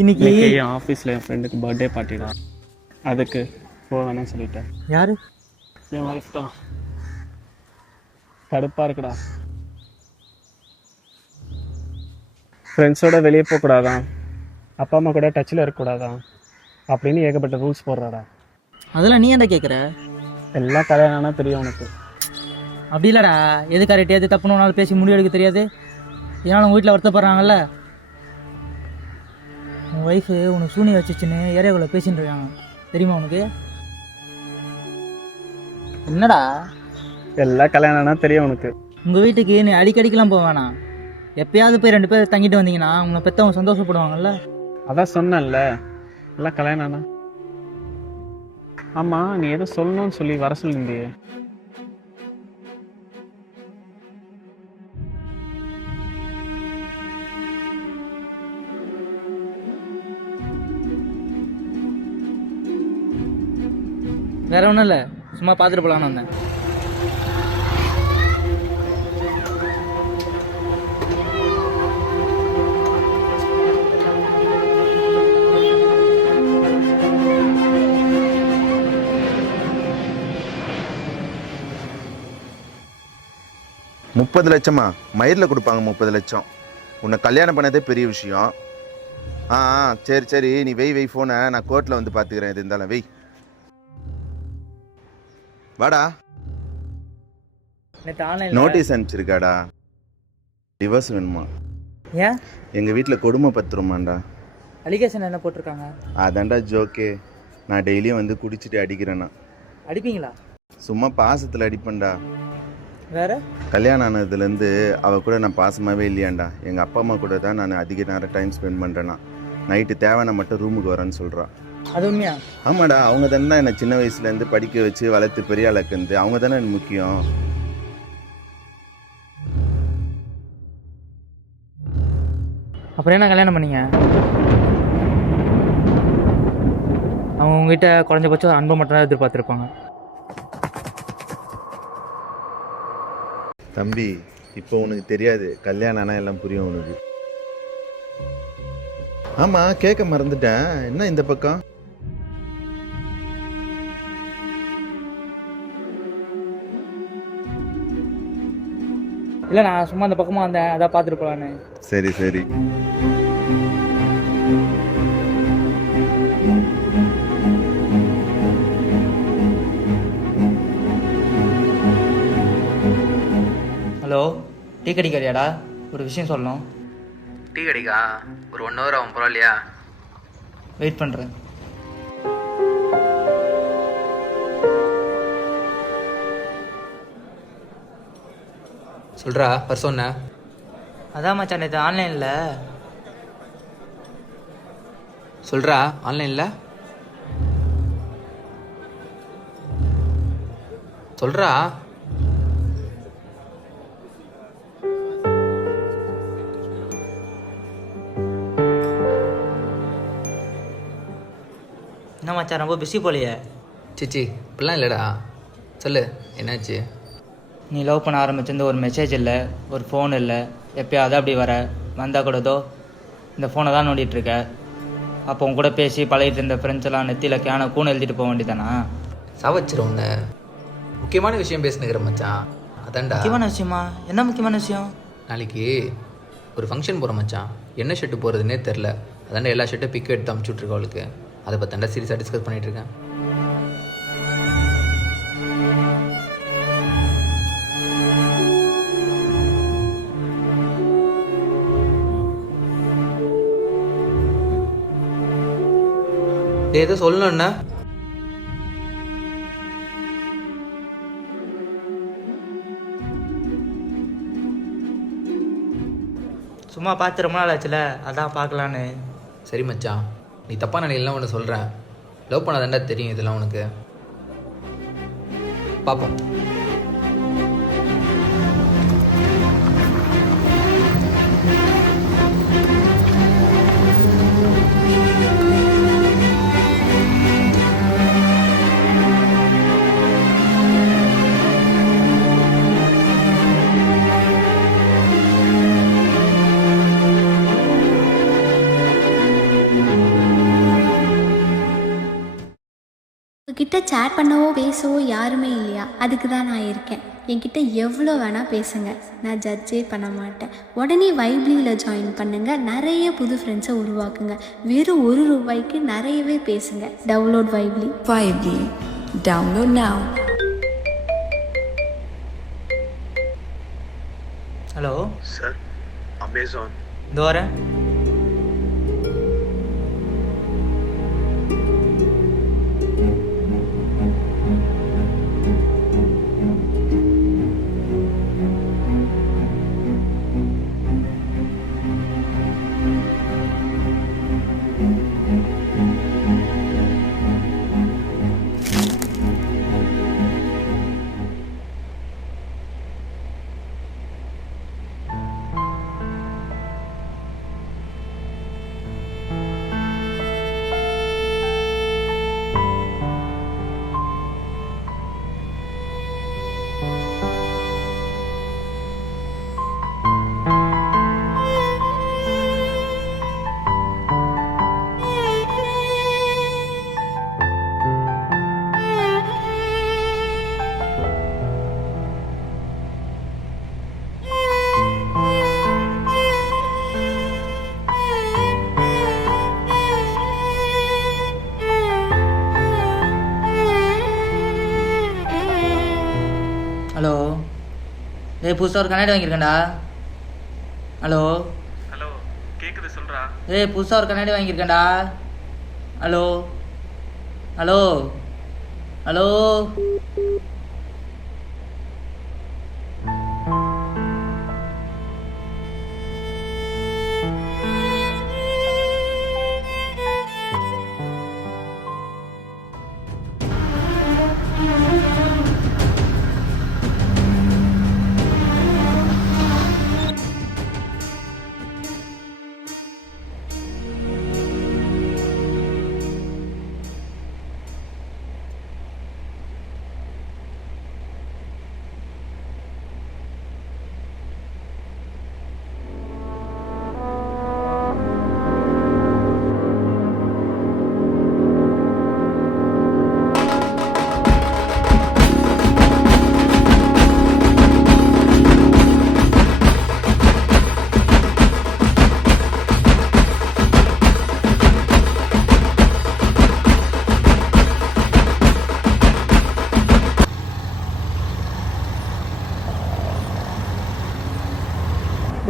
இன்னைக்கு என் ஆஃபீஸில் என் ஃப்ரெண்டுக்கு பர்த்டே பார்ட்டி தான். அதுக்கு போக வேணாம்னு சொல்லிட்டேன் யாரு? என் ஒய்ஃப் தான். கடுப்பாக இருக்குடா. ஃப்ரெண்ட்ஸோட வெளியே போகக்கூடாதான் அப்பா அம்மா கூட டச்சில் இருக்கக்கூடாதான் அப்படின்னு ஏகப்பட்ட ரூல்ஸ் போடுறாடா. அதெல்லாம் நீ என்ன கேட்குற எல்லாம் கல்யாணம் ஆனால் தெரியும் உனக்கு. அப்படி இல்லைடா. எது கரெக்ட் எது தப்புன்னு உன்னால் பேசி முடிவு எடுக்க தெரியாது? இதனால் உங்கள் வீட்டில் வருத்தப்படுறாங்கல்ல? உன் ஒய்ஃபு உனக்கு சூனியை வச்சுச்சுன்னு ஏரியாக்குள்ளே பேசிட்டு இருக்காங்க. தெரியுமா உனக்கு? என்னடா? எல்லாம் கல்யாணம் ஆனால் தெரியும் உனக்கு. உங்கள் வீட்டுக்கு நீ அடிக்கடிக்கெல்லாம் போக வேணாம். எப்பயாவது போய் ரெண்டு பேர் தங்கிட்டு வந்தீங்கன்னா உங்களை பெற்றவங்க சந்தோஷப்படுவாங்கல்ல. அதான் சொன்னேன்ல. எல்லாம் கல்யாணம் ஆனா. ஆமாம் நீ ஏதோ சொல்லணும்னு சொல்லி வர சொல்லியிருந்தியே. வேற ஒன்றும் இல்லை. சும்மா பார்த்துட்டு போகலான்னு வந்தேன். முப்பது லட்சமா? மயிரில் கொடுப்பாங்க முப்பது லட்சம். உன்னை கல்யாணம் பண்ணதே பெரிய விஷயம். ஆ சரி சரி. நீ வெய் வெய் ஃபோனை நான் கோர்ட்டில் வந்து பார்த்துக்கிறேன் இது இருந்தாலும். வெய் வாடா. நோட்டீஸ் அனுப்பிச்சிருக்காடா. டிவோர்ஸ் வேணுமா? ஏன்? எங்கள் வீட்டில் கொடுமை பத்துருமாண்டா. அலிகேஷன் என்ன போட்டிருக்காங்க? அதான்டா ஜோக்கே நான் டெய்லியும் வந்து குடிச்சிட்டு அடிக்கிறேன்னா அடிப்பீங்களா? சும்மா பாசத்தில் அடிப்பேன்டா. வேற? கல்யாணம் ஆனதுலேருந்து அவள் கூட நான் பாசமாகவே இல்லையாண்டா. எங்கள் அப்பா அம்மா கூட தான் நான் அதிக நேரம் டைம் ஸ்பெண்ட் பண்ணுறேன்னா நைட்டு தேவையான மட்டும் ரூமுக்கு வரேன்னு சொல்கிறான் அது உண்மையா? ஆமாடா அவங்க தானே என்னை சின்ன வயசுலேருந்து படிக்க வச்சு வளர்த்து பெரிய ஆளாக்குந்து அவங்க தானே எனக்கு முக்கியம். அப்புறம் என்ன கல்யாணம் பண்ணீங்க? அவங்க உங்ககிட்ட குறைஞ்சபட்சம் அன்பை மட்டும் தான் எதிர்பார்த்துருப்பாங்க. தம்பி இப்போ உனக்கு தெரியாது. கல்யாணம் ஆனால் எல்லாம் புரியும் உனக்கு. ஆமாம் கேட்க மறந்துட்டேன். என்ன இந்த பக்கம்? இல்லை நான் சும்மா அந்த பக்கமாக வந்தேன். அதான் பார்த்துட்டு போகலான்னு சரி சரி. ஹலோ டீ கடிக்காரியாடா? ஒரு விஷயம் சொல்லணும். டீ கடிக்கா? ஒரு ஒன் ஹவர் ஆகும் பரவாயில்லையா வெயிட் பண்ணுறேன் சொல்கிறா பர்சன் என்ன அதான் மச்சான் நேற்று ஆன்லைனில் சொல்கிறா ஆன்லைனில் சொல்கிறா என்ன மச்சான் ரொம்ப பிஸி போலையே. சிச்சி இப்படிலாம் இல்லைடா. சொல்லு என்னாச்சு? நீ லவ் பண்ண ஆரம்பிச்சிருந்து ஒரு மெசேஜ் இல்லை ஒரு ஃபோன் இல்லை எப்பயாவது அப்படி வர வந்தால் கூட தோ இந்த ஃபோனை தான் நோண்டிட்டு இருக்க. அப்போ உன் கூட பேசி பழகிட்டு இருந்த ஃப்ரெண்ட்ஸ் எல்லாம் நெத்தியில் கேன கூண் எழுதிட்டு போக வேண்டியதானா சாவச்சிரும் உன்னை முக்கியமான விஷயம் பேசினுக்கிற மச்சான். அதான்டா. முக்கியமான விஷயமா? என்ன முக்கியமான விஷயம்? நாளைக்கு ஒரு ஃபங்க்ஷன் போகிற மச்சான். என்ன ஷர்ட்டு போகிறதுனே தெரில அதாண்டா எல்லா ஷர்ட்டும் பிக் எடுத்து அமுச்சுட்ருக்க அவளுக்கு. அதை பத்தாண்டா சீரியஸாக டிஸ்கஸ் பண்ணிட்டு அவர்கிட்ட டேய், ஏதோ சொல்லணும்னா சும்மா பார்த்து ரொம்ப நாள் ஆச்சுல அதான் பார்க்கலான்னு. சரி மச்சான். நீ தப்பாக நிலையெல்லாம் ஒன்று சொல்கிறேன் லவ் பண்ணாதாண்டா தெரியும் இதெல்லாம் உனக்கு. பார்ப்போம் சேட் பண்ணவோ பேசவோ யாருமே இல்லையா? அதுக்கு தான் நான் இருக்கேன். என்கிட்ட எவ்வளோ வேணால் பேசுங்க. நான் ஜட்ஜே பண்ண மாட்டேன். உடனே வைப்ளியில் ஜாயின் பண்ணுங்கள் நிறைய புது ஃப்ரெண்ட்ஸை உருவாக்குங்க. வெறும் ஒரு ரூபாய்க்கு நிறையவே பேசுங்க. Download Vibely Vibely. Download now. Hello sir Amazon இந்த வரேன். ஏய் புதுசாக ஒரு கண்ணாடி வாங்கியிருக்கேன்டா. ஹலோ? ஹலோ கேட்குது சொல்கிறா ஏய் புதுசாக ஒரு கண்ணாடி வாங்கியிருக்கேன்டா. Hello? Hello? Hello?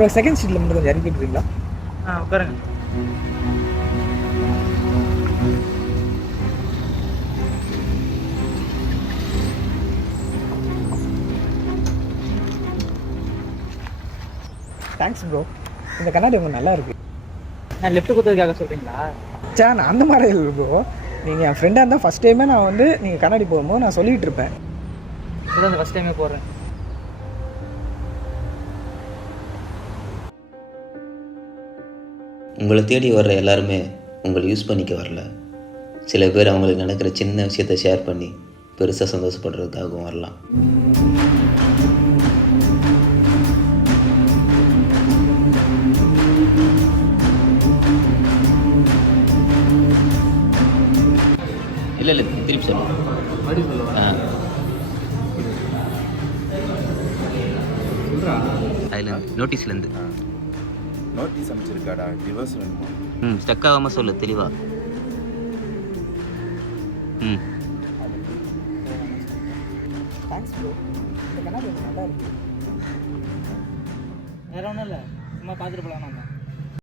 Bro second சீட்டில் மட்டும் கொஞ்சம் இறக்கி விட்டுறீங்களா ஆ உட்காருங்க. தேங்க்ஸ் ப்ரோ இந்த கண்ணாடி உங்களுக்கு நல்லா இருக்கு. நான் லெஃப்ட் கொடுத்ததுக்காக சொல்கிறீங்களா சே நான் அந்த மாதிரி இல்லை ப்ரோ நீங்கள் என் ஃப்ரெண்டாக இருந்தால் ஃபஸ்ட் டைமே நான் வந்து நீங்கள் கண்ணாடி போகும்போது நான் சொல்லிகிட்டு இருப்பேன். ஃபஸ்ட் டைமே போடுறேன். உங்களை தேடி வர்ற எல்லாருமே உங்களை யூஸ் பண்ணிக்க வரல. சில பேர் அவங்களுக்கு நடக்கிற சின்ன விஷயத்தை ஷேர் பண்ணி பெருசாக சந்தோஷப்படுறதுக்காகவும் வரலாம். இல்லை இல்லை திருப்பி சொல்லு. ஆ. அதில் நோட்டீஸ்லேருந்து நோட்டீஸ் அமைச்சிருக்காடா டிவோர்ஸ் வேணுமா? ம் ஸ்டக் ஆகாமல் சொல்லு தெளிவா. ம். தேங்க்ஸ் ப்ரோ நல்லா இருக்கு. வேற ஒன்றும் இல்லை. சும்மா பார்த்துட்டு போகலாம் நம்ம